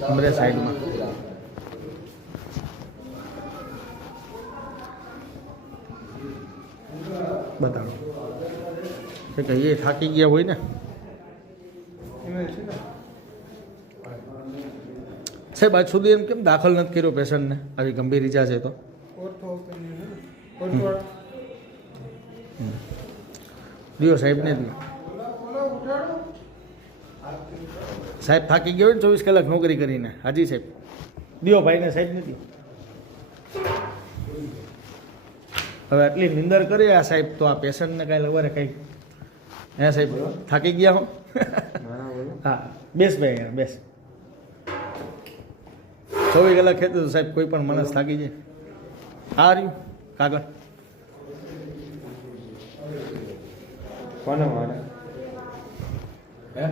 કમરે સાઈડમાં બતાવો કે એ થાકી ગયા હોય ને સાહેબ આજ સુધી એમ કેમ દાખલ નથી કર્યો પેશન્ટને આવી ગંભીર ઈજા છે તો દિયો સાહેબને દિયો સાહેબ થાકી ગયો હોય ને 24 કલાક નોકરી કરીને હાજી સાહેબ દિયો ભાઈને સાહેબને દિયો હવે આટલી નિંદર કરી આ સાહેબ તો આ પેશન્ટને કાંઈ લવારે કંઈ હે સાહેબ થાકી ગયા હો હા બેસ ભાઈ યાર બેસ 24 કલાક ખેતું તો સાહેબ કોઈ પણ માણસ થાકી જાય આ રહ્યું કાગળ કોને મારે હે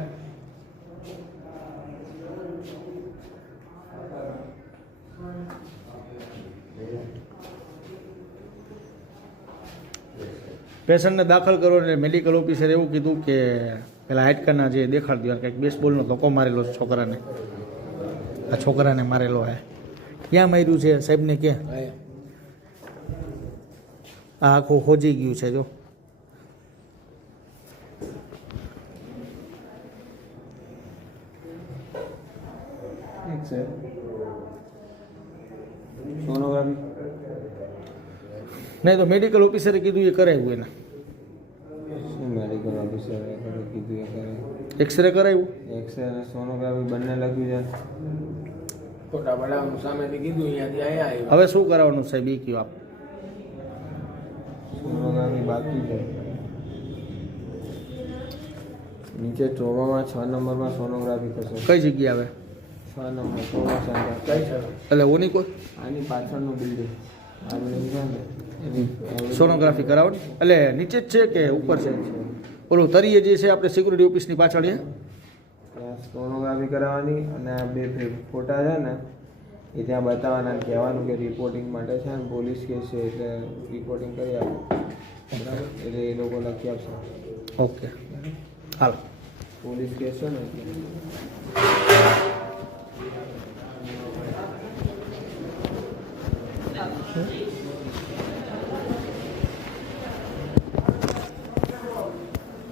પેશન્ટને દાખલ કરો ને મેડિકલ ઓફિસરે એવું કીધું કે પેલા હાડકાના જે દેખાડ દો કંઈક બેસબોલનો ધક્કો મારેલો છે છોકરાને આ છોકરાને મારેલો હે ક્યાં માર્યું છે સાહેબને ક્યાં આ આખું હોજી ગયું છે જો સોનોગ્રાફી નહીં તો મેડિકલ ઓફિસરે કીધું એ કરાવ્યું એને શું મેડિકલ ઓફિસરે કીધું એ કરે એક્સરે કરાવ્યું એક્સરે અને સોનોગ્રાફી બંને લખ્યું છે ફોટા પડાવવાનું સામેથી કીધું અહીંયાથી આયા હવે શું કરાવવાનું સાહેબ એ કહ્યું આપ સોનોગ્રાફી બાકી છે નીચે ટ્રોમામાં 6 નંબરમાં સોનોગ્રાફી થશે કઈ જગ્યાએ આવે 6 નંબર ટ્રોમા સેન્ટર કઈ છે એટલે ઓની કોઈ આની પાછળનું બિલ્ડિંગ આ બિલ્ડિંગ છે ને એની સોનોગ્રાફી કરાવો ને એટલે નીચે જ છે કે ઉપર છે ઓલું તરીએ જે છે આપણે સિક્યુરિટી ઓફિસની પાછળ છે ત્યાં સોનોગ્રાફી કરાવવાની અને આ બે ફોટા છે ને એ ત્યાં બતાવવાના અને કહેવાનું કે રિપોર્ટિંગ માટે છે ને પોલીસ કેસ છે એટલે રિપોર્ટિંગ કરી આપો બરાબર એટલે એ લોકો લખી આપશે ઓકે હાલો પોલીસ કેસ છે ને એટલે